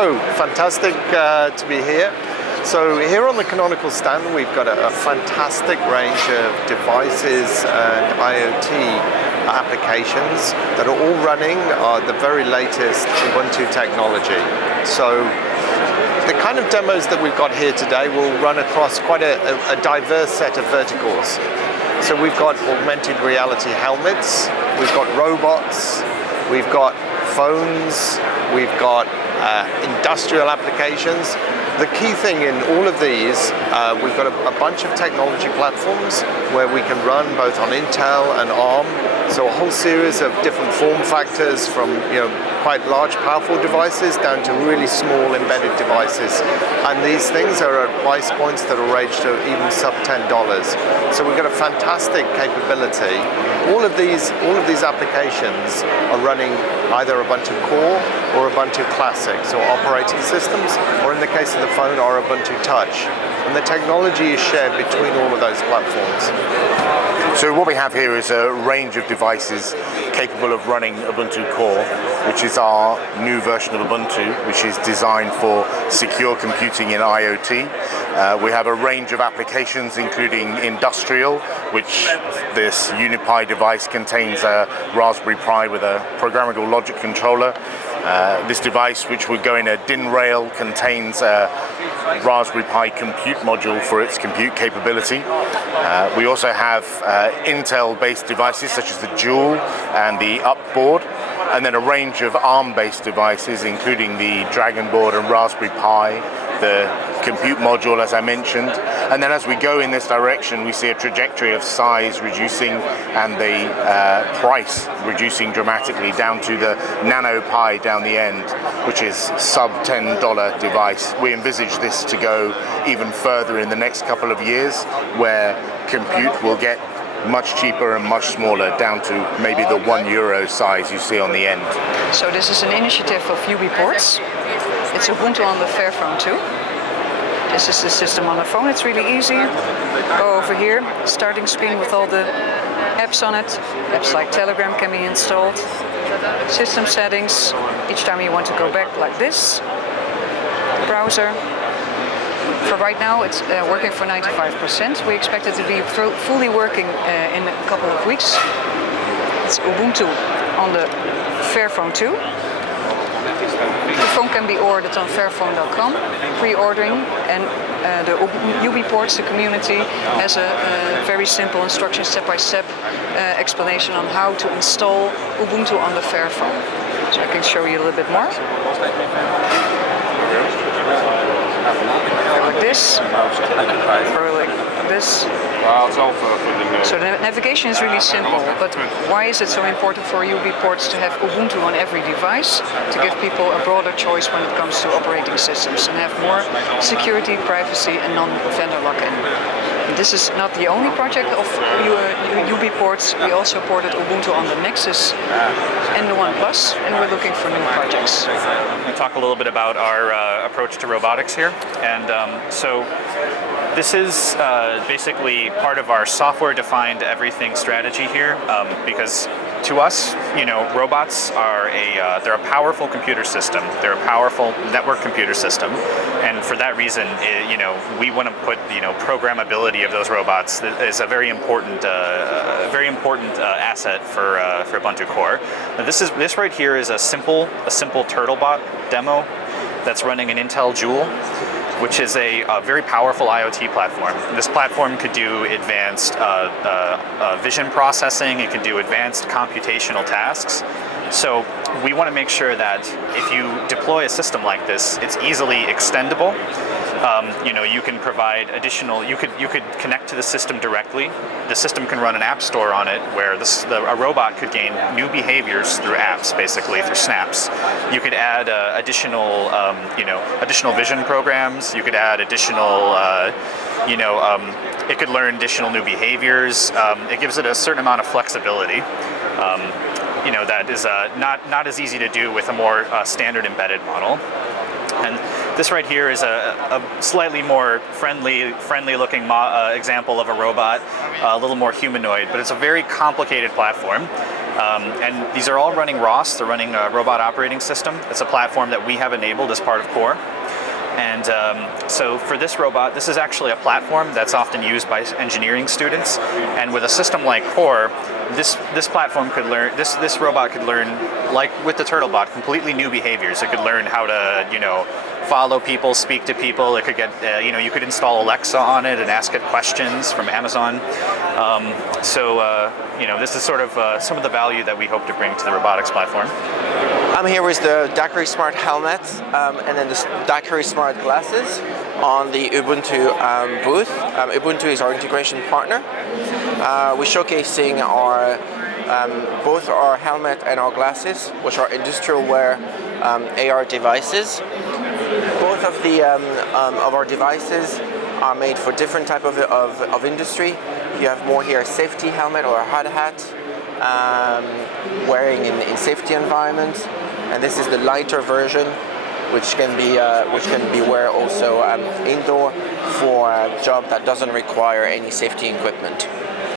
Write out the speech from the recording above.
So fantastic to be here. So here on the Canonical stand, we've got a fantastic range of devices and IoT applications that are all running the very latest Ubuntu technology. So the kind of demos that we've got here today will run across quite a diverse set of verticals. So we've got augmented reality helmets, we've got robots, we've got phones, we've got industrial applications. The key thing in all of these, we've got a bunch of technology platforms where we can run both on Intel and ARM. So a whole series of different form factors from quite large, powerful devices down to really small embedded devices. And these things are at price points that will range to even sub $10. So we've got a fantastic capability. All of these applications are running either Ubuntu Core or Ubuntu Classic, so operating systems, or in the case of the phone, or Ubuntu Touch. And the technology is shared between all of those platforms. So what we have here is a range of devices capable of running Ubuntu Core, which is our new version of Ubuntu, which is designed for secure computing in IoT. We have a range of applications, including industrial, which this UniPi device contains a Raspberry Pi with a programmable logic controller. This device, which would go in a DIN rail, contains a Raspberry Pi compute module for its compute capability. We also have Intel-based devices such as the Joule and the Upboard, and then a range of ARM-based devices, including the Dragon Board and Raspberry Pi, the compute module, as I mentioned. And then as we go in this direction, we see a trajectory of size reducing and the price reducing dramatically down to the Nano Pi down the end, which is sub $10 device. We envisage this to go even further in the next couple of years, where compute will get much cheaper and much smaller, down to maybe the €1 size you see on the end. So this is an initiative of UbiPorts. It's Ubuntu on the Fairphone too. This is the system on the phone. It's really easy. Go over here, starting screen with all the apps on it. Apps like Telegram can be installed. System settings. Each time you want to go back like this. Browser. For right now, it's working for 95%. We expect it to be fully working in a couple of weeks. It's Ubuntu on the Fairphone too. The phone can be ordered on fairphone.com, pre-ordering, and the UbiPorts, the community, has a very simple instruction, step-by-step explanation on how to install Ubuntu on the Fairphone. So I can show you a little bit more. Like this, or like this. So the navigation is really simple, but why is it so important for UbiPorts to have Ubuntu on every device? To give people a broader choice when it comes to operating systems and have more security, privacy and non-vendor lock-in. This is not the only project of UbiPorts. We also ported Ubuntu on the Nexus and the OnePlus, and we're looking for new projects. We'll talk a little bit about our approach to robotics here. And so this is basically part of our software-defined everything strategy here, because to us, robots are they're a powerful computer system. They're a powerful network computer system, and for that reason, we want to put programmability of those robots is a very important asset for Ubuntu Core. Now this right here is a simple TurtleBot demo that's running an Intel Joule, which is a very powerful IoT platform. This platform could do advanced vision processing, it can do advanced computational tasks. So we want to make sure that if you deploy a system like this, it's easily extendable. You can provide additional, you could connect to the system directly. The system can run an app store on it where a robot could gain new behaviors through apps, basically through snaps. You could add additional vision programs. You could add additional, it could learn additional new behaviors. It gives it a certain amount of flexibility. That is not as easy to do with a more standard embedded model. And this right here is a slightly more friendly looking example of a robot, a little more humanoid, but it's a very complicated platform. And these are all running ROS. They're running a robot operating system. It's a platform that we have enabled as part of Core. And so for this robot, this is actually a platform that's often used by engineering students. And with a system like Core, this platform could learn, this robot could learn, like with the Turtlebot, completely new behaviors. It could learn how to, follow people, speak to people. It could get, you could install Alexa on it and ask it questions from Amazon. This is sort of some of the value that we hope to bring to the robotics platform. I'm here with the Daiquiri Smart helmet and then the Daiquiri Smart glasses on the Ubuntu booth. Ubuntu is our integration partner. We're showcasing both our helmet and our glasses, which are industrial wear AR devices. Both of our devices are made for different type of industry. You have more here a safety helmet or a hard hat, wearing in safety environments, and this is the lighter version, which can be wear also indoor for a job that doesn't require any safety equipment.